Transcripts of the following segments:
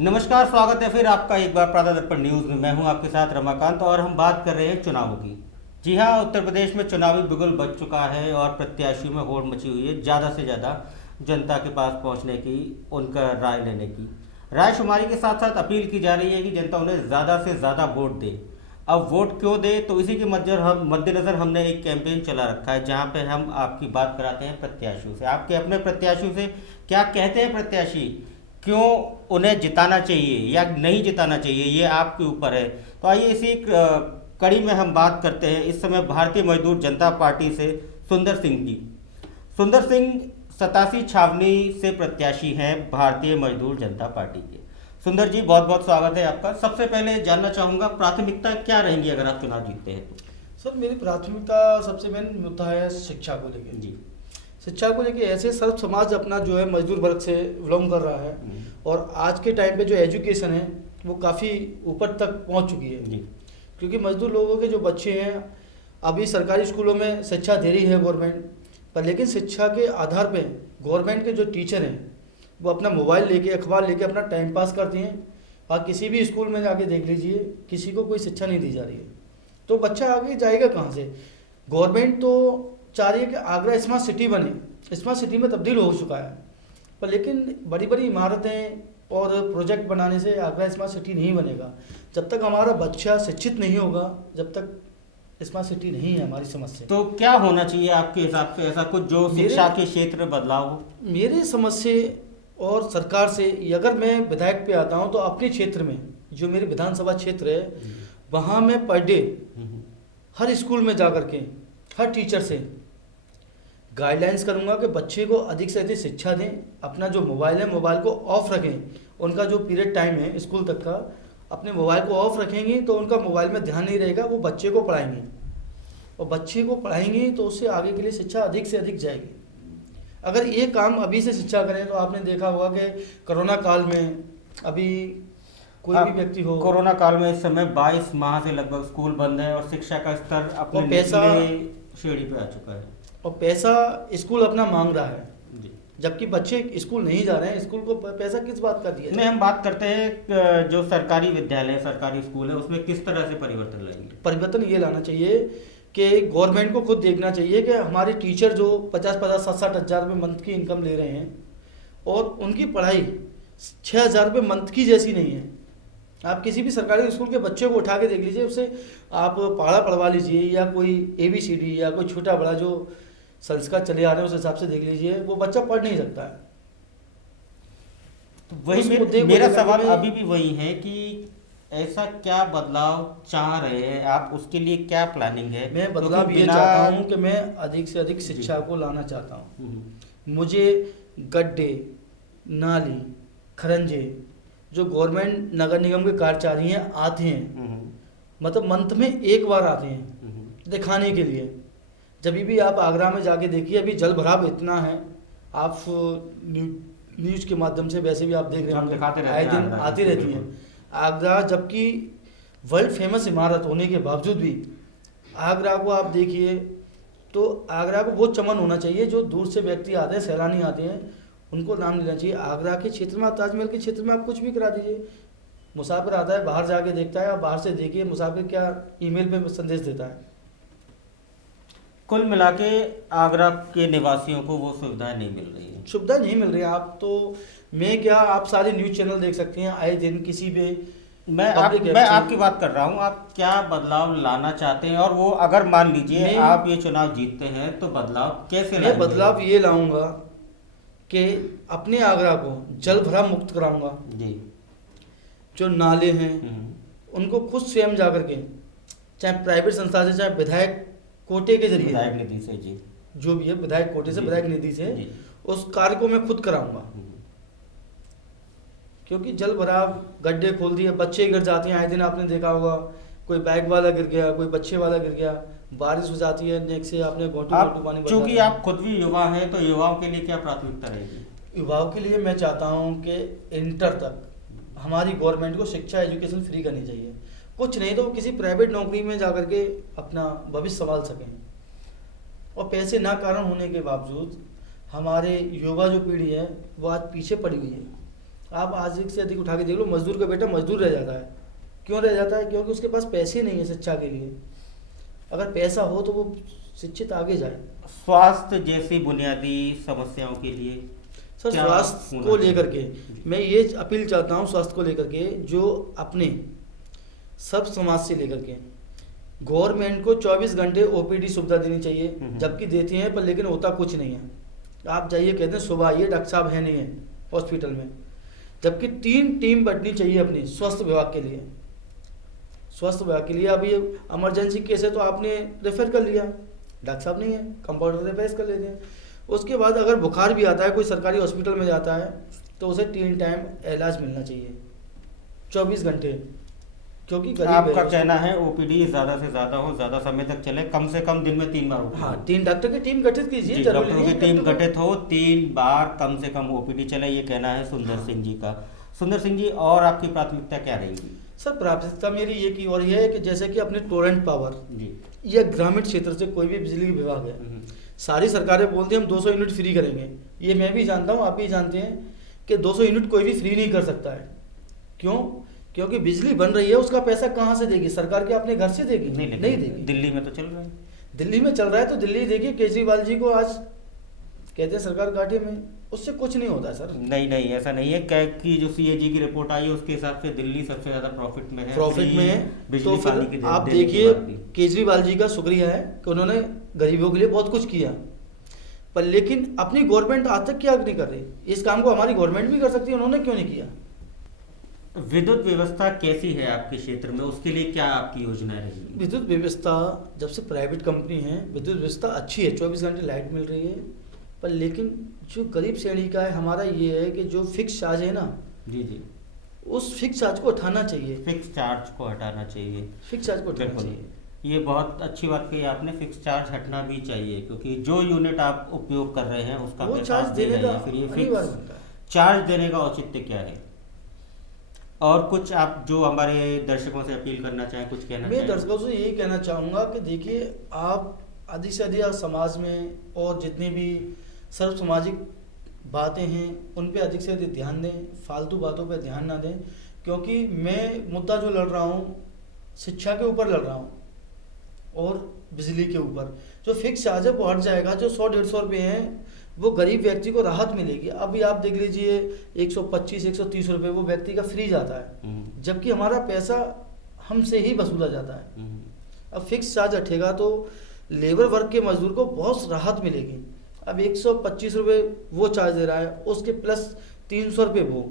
नमस्कार, स्वागत है फिर आपका एक बार प्रातः दर्पण न्यूज़ में। मैं हूं आपके साथ रमाकांत और हम बात कर रहे हैं चुनावों की। जी हां, उत्तर प्रदेश में चुनावी बिगुल बज चुका है और प्रत्याशियों में होड़ मची हुई है ज़्यादा से ज़्यादा जनता के पास पहुंचने की, उनका राय लेने की। राय शुमारी के साथ साथ अपील की जा रही है कि जनता उन्हें ज़्यादा से ज़्यादा वोट दे। अब वोट क्यों दे, तो इसी के मद्देनज़र हमने एक कैंपेन चला रखा है जहाँ पे हम आपकी बात कराते हैं प्रत्याशियों से, आपके अपने प्रत्याशियों से। क्या कहते हैं प्रत्याशी, क्यों उन्हें जिताना चाहिए या नहीं जिताना चाहिए, ये आपके ऊपर है। तो आइए इसी कड़ी में हम बात करते हैं इस समय भारतीय मजदूर जनता पार्टी से सुंदर सिंह जी। सुंदर सिंह 87 छावनी से प्रत्याशी हैं भारतीय मजदूर जनता पार्टी के। सुंदर जी, बहुत बहुत स्वागत है आपका। सबसे पहले जानना चाहूँगा, प्राथमिकता क्या रहेंगी अगर आप चुनाव जीतते हैं तो? सर, मेरी प्राथमिकता सबसे मेन मुद्दा है शिक्षा को लेके। जी। शिक्षा को लेके ऐसे सर्व समाज अपना जो है मजदूर वर्ग से बिलोंग कर रहा है और आज के टाइम पे जो एजुकेशन है वो काफ़ी ऊपर तक पहुंच चुकी है। जी। क्योंकि मजदूर लोगों के जो बच्चे हैं अभी सरकारी स्कूलों में शिक्षा दे रही है गवर्नमेंट पर, लेकिन शिक्षा के आधार पे गवर्नमेंट के जो टीचर हैं वो अपना मोबाइल लेके अखबार लेके अपना टाइम पास करते हैं। और किसी भी स्कूल में जाके देख लीजिए, किसी को कोई शिक्षा नहीं दी जा रही है, तो बच्चा आगे जाएगा कहाँ से। गवर्नमेंट तो चाह रही है कि आगरा स्मार्ट सिटी बने, स्मार्ट सिटी में तब्दील हो चुका है, पर लेकिन बड़ी बड़ी इमारतें और प्रोजेक्ट बनाने से आगरा स्मार्ट सिटी नहीं बनेगा। जब तक हमारा बच्चा शिक्षित नहीं होगा, जब तक स्मार्ट सिटी नहीं है हमारी समझ से। तो क्या होना चाहिए आपके हिसाब से ऐसा कुछ जो शिक्षा के क्षेत्र में बदलाव हो? मेरे समझ से और सरकार से, अगर मैं विधायक पे आता हूँ तो अपने क्षेत्र में जो मेरे विधानसभा क्षेत्र है वहाँ मैं पर डे हर स्कूल में जा कर के हर टीचर से गाइडलाइंस करूंगा कि बच्चे को अधिक से अधिक शिक्षा दें। अपना जो मोबाइल है मोबाइल को ऑफ रखें। उनका जो पीरियड टाइम है स्कूल तक का, अपने मोबाइल को ऑफ रखेंगे तो उनका मोबाइल में ध्यान नहीं रहेगा, वो बच्चे को पढ़ाएंगे और बच्चे को पढ़ाएंगे तो उससे आगे के लिए शिक्षा अधिक से अधिक जाएगी। अगर ये काम अभी से शिक्षा करें तो आपने देखा होगा कि कोरोना काल में अभी कोई भी व्यक्ति हो, कोरोना काल में इस समय 22 माह से लगभग स्कूल बंद है और शिक्षा का स्तर अपने पैसा सीढ़ी पे आ चुका है और पैसा स्कूल अपना मांग रहा है, जी। जबकि बच्चे स्कूल नहीं जा रहे हैं। स्कूल को पैसा किस बात का दिया नहीं, हम बात करते हैं जो सरकारी विद्यालय सरकारी स्कूल है उसमें किस तरह से परिवर्तन लाएंगे। परिवर्तन ये लाना चाहिए कि गवर्नमेंट को खुद देखना चाहिए कि हमारे टीचर जो 50-50 60-60 हज़ार रुपये मंथ की इनकम ले रहे हैं और उनकी पढ़ाई 6,000 रुपये मंथ की जैसी नहीं है। आप किसी भी सरकारी स्कूल के बच्चे को उठा के देख लीजिए, उससे आप पढ़ा पढ़वा लीजिए या कोई ABCD या कोई छोटा बड़ा जो संस्कार चले आ रहे हैं उस हिसाब से देख लीजिए, वो बच्चा पढ़ नहीं सकता है। तो वही मेरा सवाल अभी भी वही है कि ऐसा क्या बदलाव चाह रहे हैं आप, उसके लिए क्या प्लानिंग है? मैं बदलाव ये चाहता हूँ कि मैं अधिक से अधिक शिक्षा को लाना चाहता हूँ। मुझे गड्ढे, नाली, खरंजे जो गवर्नमेंट नगर निगम के कर्मचारी हैं आते हैं, मतलब मंथ में एक बार आते हैं दिखाने के लिए। जब भी आप आगरा में जाके देखिए, अभी जल भराव इतना है, आप न्यूज़ के माध्यम से वैसे भी आप देख रहे हैं आए दिन आती रहती हैं आगरा, जबकि वर्ल्ड फेमस इमारत होने के बावजूद भी आगरा को आप देखिए तो आगरा को वो चमन होना चाहिए जो दूर से व्यक्ति आते हैं, सैलानी आते हैं, उनको नाम लेना चाहिए। आगरा के क्षेत्र में, ताजमहल के क्षेत्र में आप कुछ भी करा दीजिए, मुसाफिर आता है बाहर जाके देखता है। आप बाहर से देखिए मुसाफिर क्या ईमेल पे संदेश देता है। कुल मिला के आगरा के निवासियों को वो सुविधाएं नहीं मिल रही है। सुविधा नहीं मिल रही है। आप तो मैं क्या, आप सारे न्यूज़ चैनल देख सकते हैं, आए दिन किसी पे मैं आपकी बात कर रहा हूँ। आप क्या बदलाव लाना चाहते हैं और वो अगर मान लीजिए आप ये चुनाव जीतते हैं तो बदलाव कैसे लाएंगे? मैं बदलाव ये लाऊंगा कि अपने आगरा को जल भराव मुक्त कराऊंगा जी। जो नाले हैं उनको खुद स्वयं जा करके, चाहे प्राइवेट संस्था से, चाहे विधायक कोटे के जरिए, विधायक निधि से, जी जो भी है विधायक कोटे से, विधायक निधि से, उस कार्य को मैं खुद कराऊंगा। क्योंकि जल भराव, गड्ढे खोल दिए, बच्चे गिर जाते हैं आए दिन, आपने देखा होगा, कोई बाइक वाला गिर गया, कोई बच्चे वाला गिर गया, बारिश हो जाती है, नेक से आपने घोटू पानी। चूंकि आप खुद भी युवा हैं तो युवाओं के लिए क्या प्राथमिकता रहेगी? युवाओं के लिए मैं चाहता हूँ कि इंटर तक हमारी गवर्नमेंट को शिक्षा एजुकेशन फ्री करनी चाहिए। कुछ नहीं तो किसी प्राइवेट नौकरी में जाकर के अपना भविष्य संभाल सकें। और पैसे ना कारण होने के बावजूद हमारे युवा जो पीढ़ी है वो आज पीछे पड़ी हुई है। आप अधिक से अधिक उठा के देख लो, मजदूर का बेटा मजदूर रह जाता है। क्यों रह जाता है? क्योंकि उसके पास पैसे नहीं है शिक्षा के लिए। अगर पैसा हो तो वो शिक्षित आगे जाए। स्वास्थ्य जैसी बुनियादी समस्याओं के लिए सर क्या स्वास्थ्य होना को चाहिए? लेकर के मैं ये अपील चाहता हूँ, स्वास्थ्य को लेकर के जो अपने सब समाज से लेकर के गवर्नमेंट को 24 घंटे ओपीडी सुविधा देनी चाहिए, जबकि देती हैं पर लेकिन होता कुछ नहीं है। आप जाइए कहते हैं सुबह आइए, डॉक्टर साहब है नहीं है हॉस्पिटल में, जबकि 3 टीम बढ़नी चाहिए अपनी स्वास्थ्य विभाग के लिए। स्वास्थ्य विभाग के लिए अब ये इमरजेंसी केस है तो आपने रेफर कर लिया, डॉक्टर साहब नहीं है, कंपाउंडर रेफर कर लेते हैं। उसके बाद अगर बुखार भी आता है, कोई सरकारी हॉस्पिटल में जाता है तो उसे 3 टाइम इलाज मिलना चाहिए 24 घंटे, क्योंकि गरीब आपका है। कहना है ओपीडी ज़्यादा से ज़्यादा हो, ज़्यादा समय तक चले, कम से कम दिन में 3 बार OPD हाँ, हो। 3 डॉक्टर की टीम गठित कीजिए, जी, जरूरी डॉक्टरों नहीं की है टीम डॉक्टर को- गठित हो, 3 बार कम से कम ओपीडी चले, ये कहना है सुंदर सिंह जी का। सुंदर सिंह जी, और आपकी प्राथमिकता क्या रहेगी? सर प्राथमिकता मेरी ये की और ये है कि जैसे कि अपने टोरेंट पावर जी। या ग्रामीण क्षेत्र से कोई भी बिजली विभाग है, सारी सरकारें बोलती हैं हम 200 यूनिट फ्री करेंगे। ये मैं भी जानता हूँ, आप भी जानते हैं कि 200 यूनिट कोई भी फ्री नहीं कर सकता है। क्यों? क्योंकि बिजली बन रही है, उसका पैसा कहाँ से देगी? सरकार के अपने घर से देगी? नहीं देगी। दिल्ली में तो चल रहा है। दिल्ली में चल रहा है तो दिल्ली देखिए, केजरीवाल जी को आज कहते हैं सरकार घाटे में, उससे कुछ नहीं होता है सर। नहीं नहीं, ऐसा नहीं है कि जो सीएजी की रिपोर्ट आई है उसके हिसाब से दिल्ली सबसे ज्यादा प्रॉफिट में है। प्रॉफिट में है बिजली तो पानी फिर की आप देने की देखिए बात की। केजरीवाल जी का शुक्रिया है कि उन्होंने गरीबों के लिए बहुत कुछ किया, पर लेकिन अपनी गवर्नमेंट आज तक क्या नहीं कर रही? इस काम को हमारी गवर्नमेंट भी कर सकती है, उन्होंने क्यों नहीं किया? विद्युत व्यवस्था कैसी है आपके क्षेत्र में, उसके लिए क्या आपकी योजनाएं रहेंगी? विद्युत व्यवस्था जब से प्राइवेट कंपनी है, विद्युत व्यवस्था अच्छी है, 24 घंटे लाइट मिल रही है, पर लेकिन जो गरीब श्रेणी का है, हमारा ये है कि जो फिक्स चार्ज है ना, जी जी, उस फिक्स चार्ज को उठाना चाहिए। फिक्स चार्ज को हटाना चाहिए। फिक्स चार्ज को उठाना बिल्कुल, चाहिए। ये बहुत अच्छी बात कही आपने, फिक्स चार्ज हटना भी चाहिए, क्योंकि जो यूनिट आप उपयोग कर रहे हैं उसका वो पैसा चार्ज आप दे देने रहे का हैं, फिर ये अनिवार्य फिक्स बनता है। चार्ज देने का औचित्य क्या है? और कुछ आप जो हमारे दर्शकों से अपील करना चाहें, कुछ कहना मैं चाहें? दर्शकों से यही कहना चाहूँगा कि देखिए, आप अधिक से अधिक समाज में और जितनी भी सर्व सामाजिक बातें हैं उन पे अधिक से अधिक ध्यान दें, फालतू बातों पे ध्यान ना दें, क्योंकि मैं मुद्दा जो लड़ रहा हूँ शिक्षा के ऊपर लड़ रहा हूँ और बिजली के ऊपर। जो फिक्स चार्ज है वो हट जाएगा, जो 100-150 रुपये हैं वो गरीब व्यक्ति को राहत मिलेगी। अभी आप देख लीजिए 125-130 रुपये वो व्यक्ति का फ्री जाता है, जबकि हमारा पैसा हमसे ही वसूला जाता है। अब फिक्स चार्ज हटेगा तो लेबर वर्क के मजदूर को बहुत राहत मिलेगी। अब 125 रुपये वो चार्ज दे रहा है, उसके प्लस 300 रुपये वो,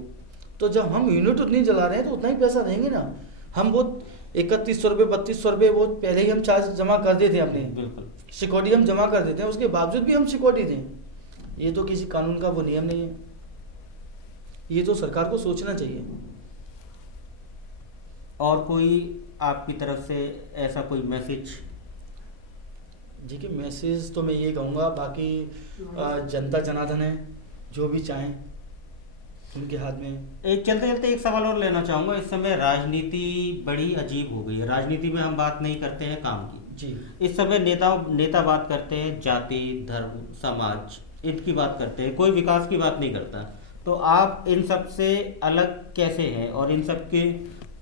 तो जब हम यूनिट उतनी जला रहे हैं तो उतना ही पैसा देंगे ना। हम वो 3100 रुपये 3200 रुपये वो पहले ही हम चार्ज जमा कर देते हैं, अपने बिल्कुल सिक्योरिटी हम जमा कर देते हैं, उसके बावजूद भी हम सिक्योरिटी दें, ये तो किसी कानून का वो नियम नहीं है। ये तो सरकार को सोचना चाहिए। और कोई आपकी तरफ से ऐसा कोई मैसेज? जी कि मैसेज तो मैं ये कहूँगा, बाकी जनता जनार्दन है, जो भी चाहें उनके हाथ में। एक चलते चलते एक सवाल और लेना चाहूँगा। इस समय राजनीति बड़ी अजीब हो गई है। राजनीति में हम बात नहीं करते हैं काम की जी, इस समय नेता बात करते हैं जाति, धर्म, समाज, इनकी बात करते हैं, कोई विकास की बात नहीं करता। तो आप इन सब से अलग कैसे हैं और इन सब के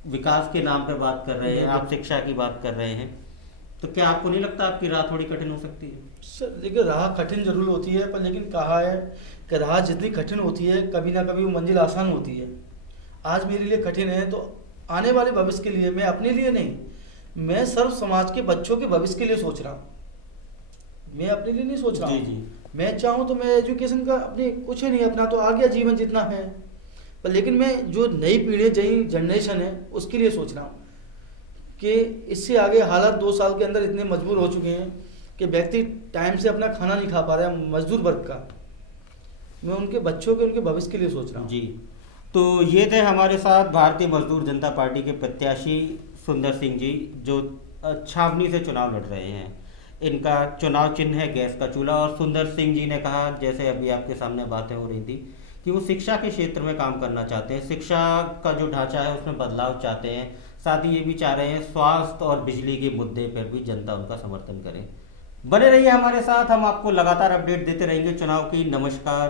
विकास के नाम पर बात कर रहे हैं, आप शिक्षा की बात कर रहे हैं, तो क्या आपको नहीं लगता आपकी राह थोड़ी कठिन हो सकती है? सर देखिए, राह कठिन जरूर होती है, पर लेकिन कहा है कि राह जितनी कठिन होती है कभी ना कभी वो मंजिल आसान होती है। आज मेरे लिए कठिन है तो आने वाले भविष्य के लिए, मैं अपने लिए नहीं, मैं सर्व समाज के बच्चों के भविष्य के लिए सोच रहा हूँ। मैं अपने लिए नहीं सोच रहा जी हूँ। जी, मैं चाहूँ तो मैं एजुकेशन का अपने कुछ ही नहीं, अपना तो आ गया जीवन जितना है, पर लेकिन मैं जो नई पीढ़ी नई जनरेशन है उसके लिए सोच रहा हूँ कि इससे आगे हालात 2 साल के अंदर इतने मजबूर हो चुके हैं कि व्यक्ति टाइम से अपना खाना नहीं खा पा रहा है, मजदूर वर्ग का। मैं उनके बच्चों के, उनके भविष्य के लिए सोच रहा हूँ। जी, तो ये थे हमारे साथ भारतीय मजदूर जनता पार्टी के प्रत्याशी सुंदर सिंह जी, जो छावनी से चुनाव लड़ रहे हैं। इनका चुनाव चिन्ह है गैस का चूल्हा। और सुंदर सिंह जी ने कहा, जैसे अभी आपके सामने बातें हो रही थी, कि वो शिक्षा के क्षेत्र में काम करना चाहते हैं, शिक्षा का जो ढांचा है उसमें बदलाव चाहते हैं। साथ ही ये भी चाह रहे हैं स्वास्थ्य और बिजली के मुद्दे पर भी जनता उनका समर्थन करे। बने रहिए हमारे साथ, हम आपको लगातार अपडेट देते रहेंगे चुनाव की। नमस्कार।